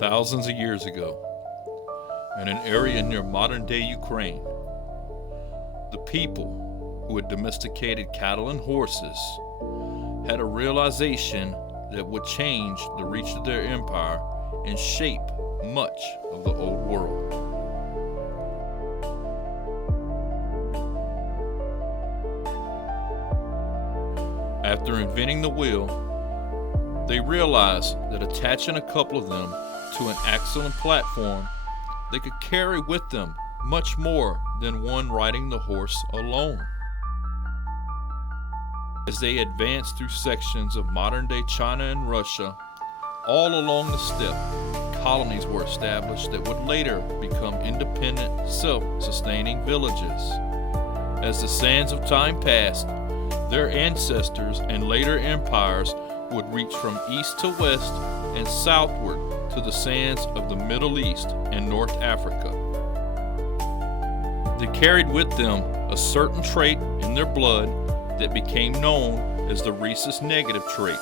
thousands of years ago, in an area near modern-day Ukraine. The people, who had domesticated cattle and horses, had a realization that would change the reach of their empire and shape much of the old world. After inventing the wheel, they realized that attaching a couple of them to an axle and platform, they could carry with them much more than one riding the horse alone. As they advanced through sections of modern-day China and Russia, all along the steppe, colonies were established that would later become independent, self-sustaining villages. As the sands of time passed, their ancestors and later empires would reach from east to west and southward to the sands of the Middle East and North Africa. They carried with them a certain trait in their blood that became known as the rhesus negative trait.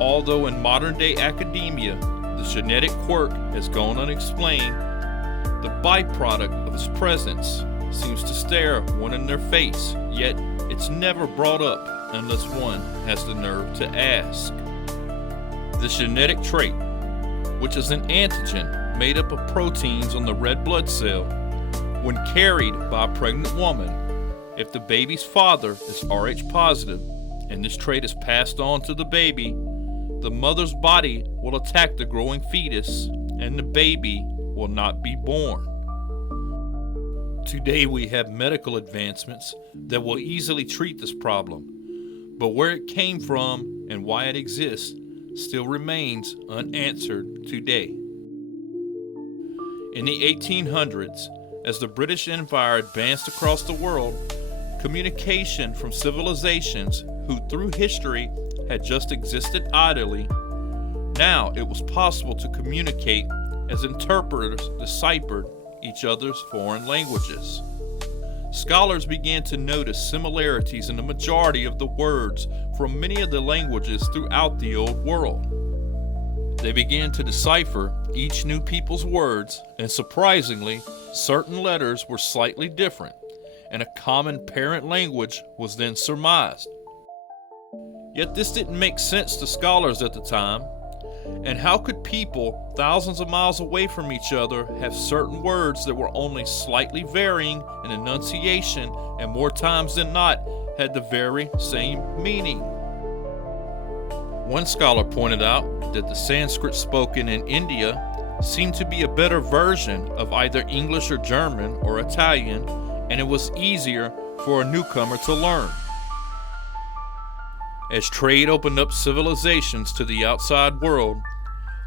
Although in modern-day academia, the genetic quirk has gone unexplained, the byproduct of its presence seems to stare one in their face, yet it's never brought up unless one has the nerve to ask. The genetic trait, which is an antigen made up of proteins on the red blood cell, when carried by a pregnant woman, if the baby's father is Rh positive and this trait is passed on to the baby, the mother's body will attack the growing fetus and the baby will not be born. Today we have medical advancements that will easily treat this problem, but where it came from and why it exists still remains unanswered today. In the 1800s, as the British Empire advanced across the world, communication from civilizations who through history had just existed idly, now it was possible to communicate as interpreters deciphered each other's foreign languages. Scholars began to notice similarities in the majority of the words from many of the languages throughout the Old World. They began to decipher each new people's words, and surprisingly, certain letters were slightly different, and a common parent language was then surmised. Yet this didn't make sense to scholars at the time. And how could people thousands of miles away from each other have certain words that were only slightly varying in enunciation and more times than not had the very same meaning? One scholar pointed out that the Sanskrit spoken in India seemed to be a better version of either English or German or Italian, and it was easier for a newcomer to learn. As trade opened up civilizations to the outside world,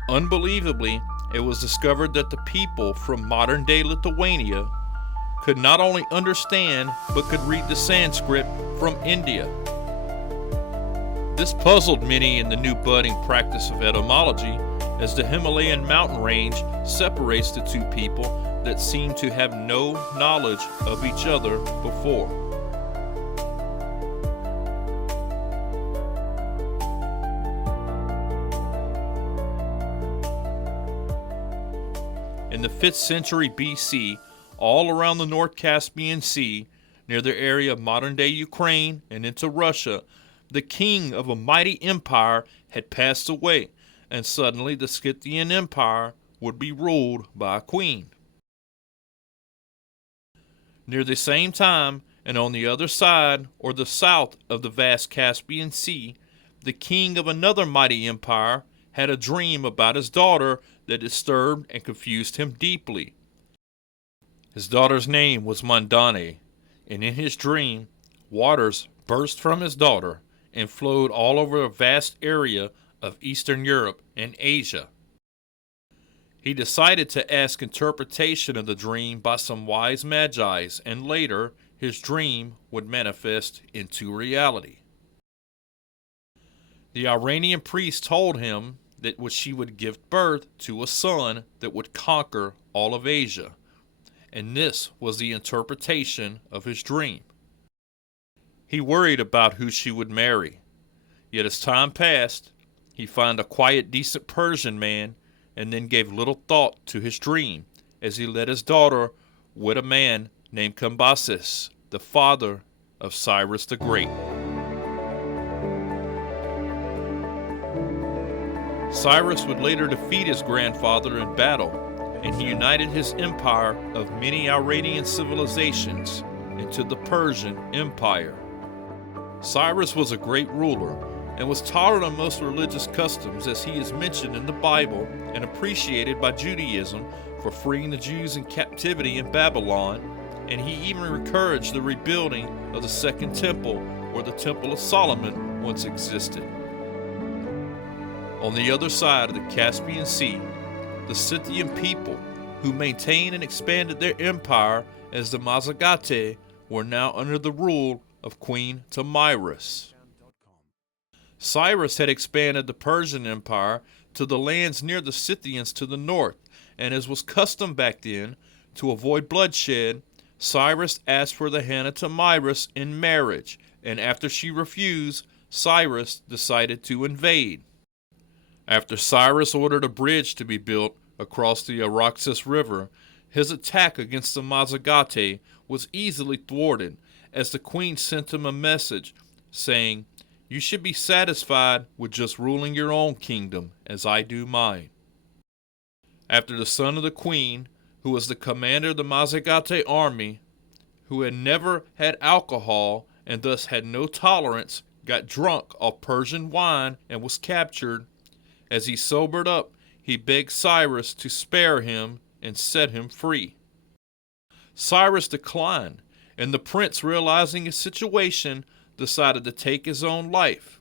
unbelievably, it was discovered that the people from modern-day Lithuania could not only understand but could read the Sanskrit from India. This puzzled many in the new budding practice of etymology, as the Himalayan mountain range separates the two people that seem to have no knowledge of each other before. In the 5th century BC, all around the North Caspian Sea, near the area of modern-day Ukraine and into Russia, the king of a mighty empire had passed away, and suddenly the Scythian Empire would be ruled by a queen. Near the same time, and on the other side or the south of the vast Caspian Sea, the king of another mighty empire had a dream about his daughter that disturbed and confused him deeply. His daughter's name was Mandane, and in his dream, waters burst from his daughter and flowed all over a vast area of Eastern Europe and Asia. He decided to ask interpretation of the dream by some wise magi's, and later his dream would manifest into reality. The Iranian priest told him that she would give birth to a son that would conquer all of Asia, and this was the interpretation of his dream. He worried about who she would marry, yet as time passed, he found a quiet, decent Persian man and then gave little thought to his dream as he led his daughter with a man named Cambyses, the father of Cyrus the Great. Cyrus would later defeat his grandfather in battle, and he united his empire of many Iranian civilizations into the Persian Empire. Cyrus was a great ruler and was tolerant of most religious customs, as he is mentioned in the Bible and appreciated by Judaism for freeing the Jews in captivity in Babylon, and he even encouraged the rebuilding of the Second Temple, where the Temple of Solomon once existed. On the other side of the Caspian Sea, the Scythian people, who maintained and expanded their empire as the Mazagate, were now under the rule of Queen Tomyris. Cyrus had expanded the Persian Empire to the lands near the Scythians to the north, and as was custom back then, to avoid bloodshed, Cyrus asked for the hand of Tomyris in marriage, and after she refused, Cyrus decided to invade. After Cyrus ordered a bridge to be built across the Araxes River, his attack against the Mazagate was easily thwarted, as the queen sent him a message saying, "You should be satisfied with just ruling your own kingdom, as I do mine." After the son of the queen, who was the commander of the Mazagate army, who had never had alcohol and thus had no tolerance, got drunk off Persian wine and was captured, as he sobered up, he begged Cyrus to spare him and set him free. Cyrus declined, and the prince, realizing his situation, decided to take his own life.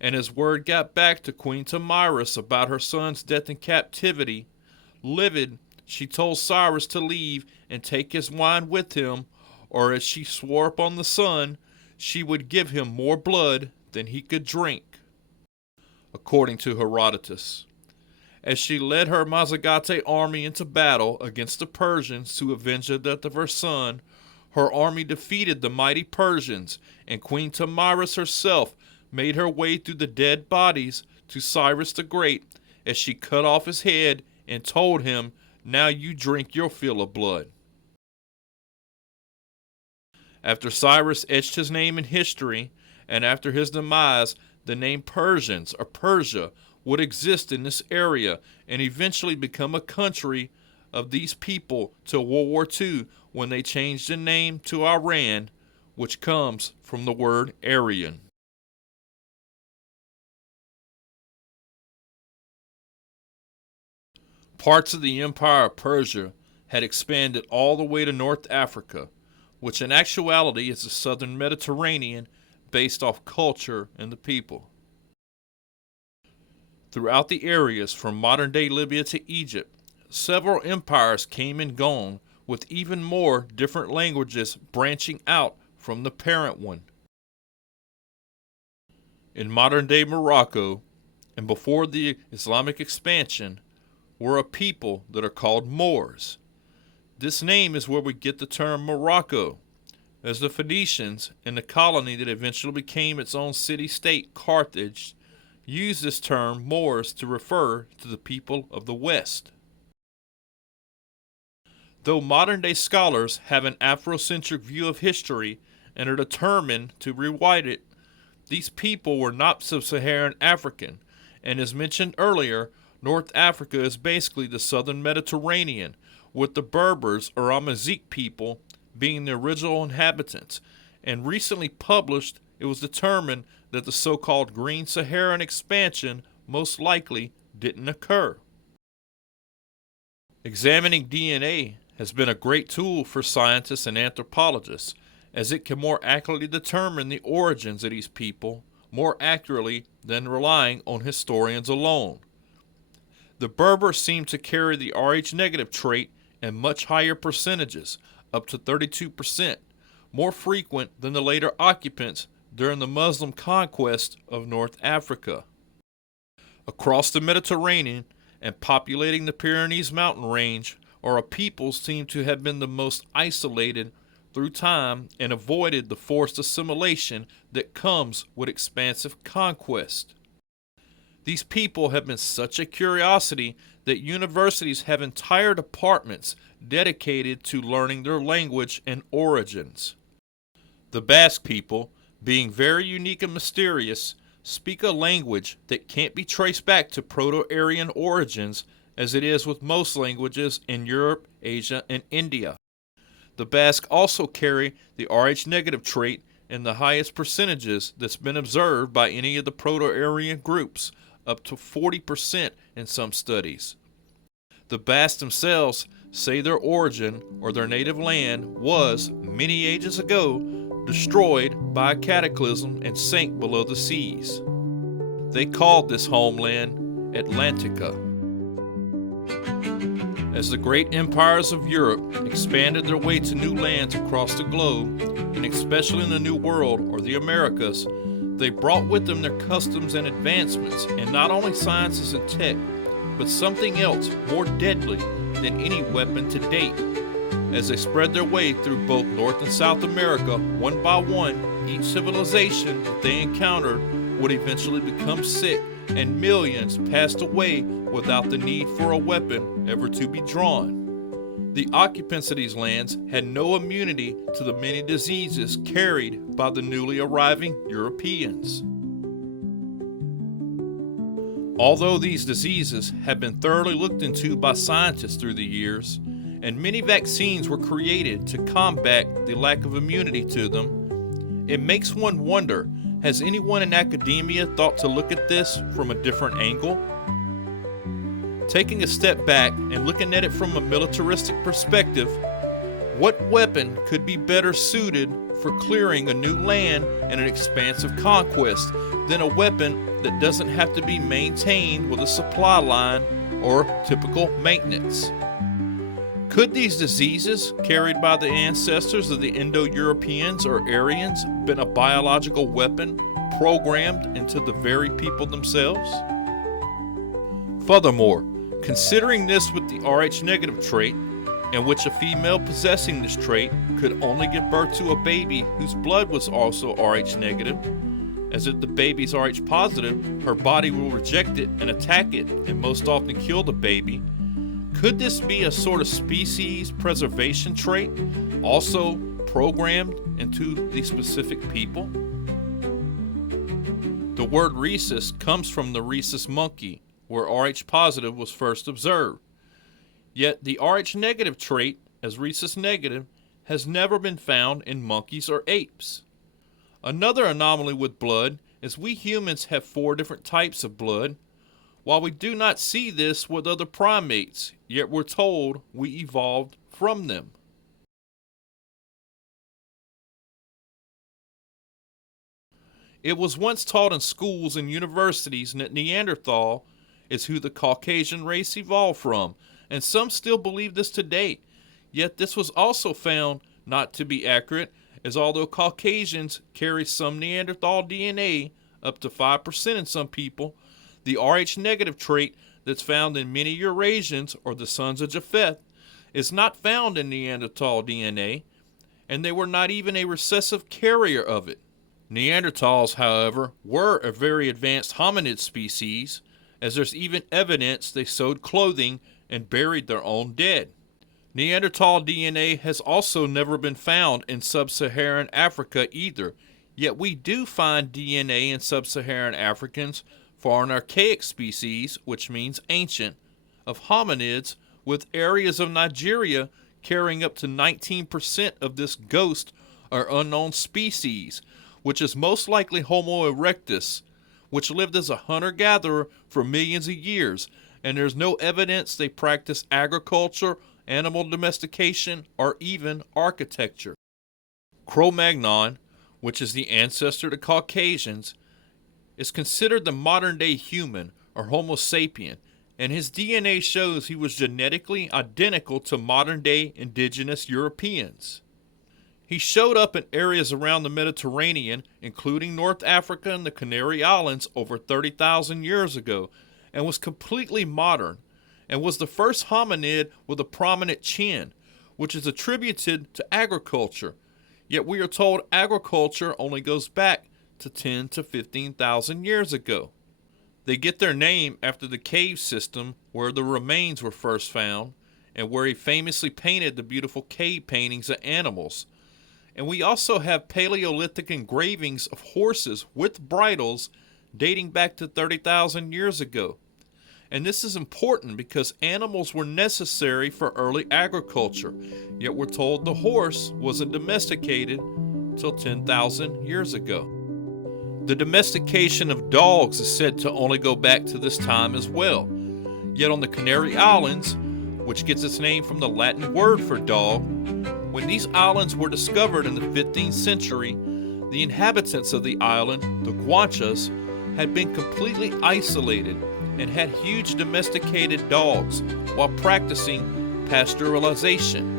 And as word got back to Queen Tomyris about her son's death in captivity, livid, she told Cyrus to leave and take his wine with him, or as she swore upon the son, she would give him more blood than he could drink. According to Herodotus, as she led her Mazagate army into battle against the Persians to avenge the death of her son, her army defeated the mighty Persians, and Queen Tomyris herself made her way through the dead bodies to Cyrus the Great, as she cut off his head and told him, "Now you drink your fill of blood." After Cyrus etched his name in history, and after his demise, the name Persians or Persia would exist in this area and eventually become a country of these people till World War II, when they changed the name to Iran, which comes from the word Aryan. Parts of the Empire of Persia had expanded all the way to North Africa, which in actuality is the southern Mediterranean, based off culture and the people. Throughout the areas from modern-day Libya to Egypt, several empires came and gone, with even more different languages branching out from the parent one. In modern-day Morocco, and before the Islamic expansion, were a people that are called Moors. This name is where we get the term Morocco, as the Phoenicians, in the colony that eventually became its own city-state, Carthage, used this term Moors to refer to the people of the West. Though modern-day scholars have an Afrocentric view of history and are determined to rewrite it, these people were not sub-Saharan African, and as mentioned earlier, North Africa is basically the southern Mediterranean, with the Berbers or Amazigh people being the original inhabitants, and recently published it was determined that the so-called Green Saharan expansion most likely didn't occur. Examining DNA has been a great tool for scientists and anthropologists, as it can more accurately determine the origins of these people more accurately than relying on historians alone. The Berbers seem to carry the Rh-negative trait in much higher percentages, up to 32%, more frequent than the later occupants during the Muslim conquest of North Africa. Across the Mediterranean and populating the Pyrenees mountain range are a people seem to have been the most isolated through time and avoided the forced assimilation that comes with expansive conquest. These people have been such a curiosity that universities have entire departments dedicated to learning their language and origins. The Basque people, being very unique and mysterious, speak a language that can't be traced back to proto-Aryan origins as it is with most languages in Europe, Asia, and India. The Basque also carry the Rh negative trait in the highest percentages that's been observed by any of the proto-Aryan groups, up to 40% in some studies. The Basque themselves say their origin or their native land was, many ages ago, destroyed by a cataclysm and sank below the seas. They called this homeland Atlantica. As the great empires of Europe expanded their way to new lands across the globe, and especially in the New World or the Americas, they brought with them their customs and advancements in not only sciences and tech, but something else more deadly than any weapon to date. As they spread their way through both North and South America, one by one, each civilization that they encountered would eventually become sick, and millions passed away without the need for a weapon ever to be drawn. The occupants of these lands had no immunity to the many diseases carried by the newly arriving Europeans. Although these diseases have been thoroughly looked into by scientists through the years, and many vaccines were created to combat the lack of immunity to them, it makes one wonder, has anyone in academia thought to look at this from a different angle? Taking a step back and looking at it from a militaristic perspective, what weapon could be better suited for clearing a new land and an expansive conquest than a weapon that doesn't have to be maintained with a supply line or typical maintenance? Could these diseases carried by the ancestors of the Indo-Europeans or Aryans been a biological weapon programmed into the very people themselves? Furthermore, considering this with the Rh negative trait, in which a female possessing this trait could only give birth to a baby whose blood was also Rh negative, as if the baby's Rh positive, her body will reject it and attack it and most often kill the baby. Could this be a sort of species preservation trait, also programmed into the specific people? The word rhesus comes from the rhesus monkey, where Rh positive was first observed. Yet the Rh negative trait, as rhesus negative, has never been found in monkeys or apes. Another anomaly with blood is we humans have 4 different types of blood. While we do not see this with other primates, yet we're told we evolved from them. It was once taught in schools and universities that Neanderthal is who the Caucasian race evolved from, and some still believe this today. Yet this was also found not to be accurate, as although Caucasians carry some Neanderthal DNA, up to 5% in some people, the Rh negative trait that's found in many Eurasians or the sons of Japheth is not found in Neanderthal DNA, and they were not even a recessive carrier of it. Neanderthals, however, were a very advanced hominid species, as there's even evidence they sewed clothing and buried their own dead. Neanderthal DNA has also never been found in sub-Saharan Africa either, yet we do find DNA in sub-Saharan Africans for an archaic species, which means ancient, of hominids, with areas of Nigeria carrying up to 19% of this ghost or unknown species, which is most likely Homo erectus, which lived as a hunter-gatherer for millions of years, and there's no evidence they practiced agriculture, animal domestication, or even architecture. Cro-Magnon, which is the ancestor to Caucasians, is considered the modern-day human, or Homo sapien, and his DNA shows he was genetically identical to modern-day indigenous Europeans. He showed up in areas around the Mediterranean, including North Africa and the Canary Islands, over 30,000 years ago, and was completely modern, and was the first hominid with a prominent chin, which is attributed to agriculture, yet we are told agriculture only goes back to 10 to 15,000 years ago. They get their name after the cave system where the remains were first found and where he famously painted the beautiful cave paintings of animals. And we also have Paleolithic engravings of horses with bridles dating back to 30,000 years ago. And this is important because animals were necessary for early agriculture, yet we're told the horse wasn't domesticated till 10,000 years ago. The domestication of dogs is said to only go back to this time as well. Yet on the Canary Islands, which gets its name from the Latin word for dog, when these islands were discovered in the 15th century, the inhabitants of the island, the Guanches, had been completely isolated and had huge domesticated dogs while practicing pastoralization.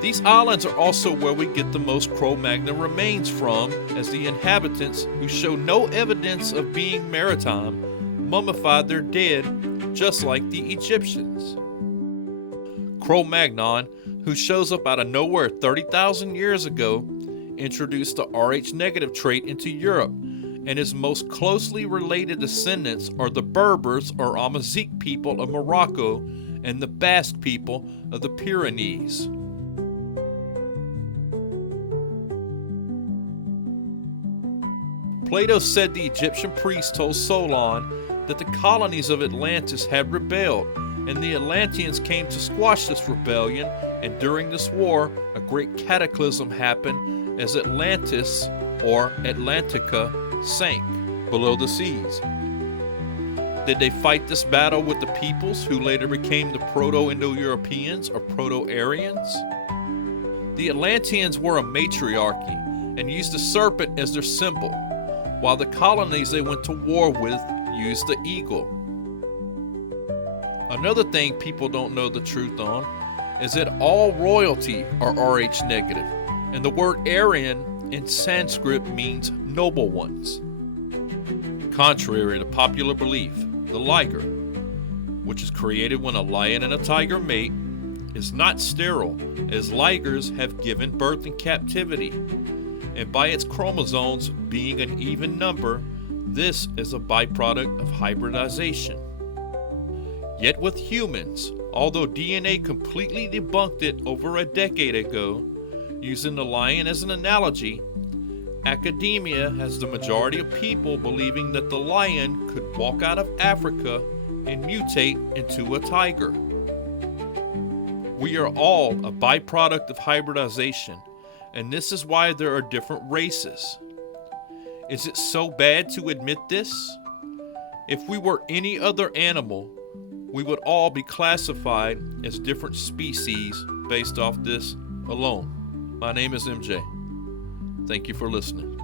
These islands are also where we get the most Cro-Magnon remains from, as the inhabitants, who show no evidence of being maritime, mummified their dead just like the Egyptians. Cro-Magnon, who shows up out of nowhere 30,000 years ago, introduced the Rh negative trait into Europe, and his most closely related descendants are the Berbers or Amazigh people of Morocco and the Basque people of the Pyrenees. Plato said the Egyptian priest told Solon that the colonies of Atlantis had rebelled, and the Atlanteans came to squash this rebellion, and during this war, a great cataclysm happened as Atlantis, or Atlantica, sank below the seas. Did they fight this battle with the peoples who later became the proto-Indo-Europeans or proto-aryans? The Atlanteans were a matriarchy and used the serpent as their symbol, while the colonies they went to war with used the eagle. Another thing people don't know the truth on is that all royalty are Rh negative, and the word Aryan in Sanskrit means noble ones. Contrary to popular belief, the liger, which is created when a lion and a tiger mate, is not sterile, as ligers have given birth in captivity, and by its chromosomes being an even number, this is a byproduct of hybridization. Yet with humans, although DNA completely debunked it over a decade ago, using the lion as an analogy, academia has the majority of people believing that the lion could walk out of Africa and mutate into a tiger. We are all a byproduct of hybridization, and this is why there are different races. Is it so bad to admit this? If we were any other animal, we would all be classified as different species based off this alone. My name is MJ. Thank you for listening.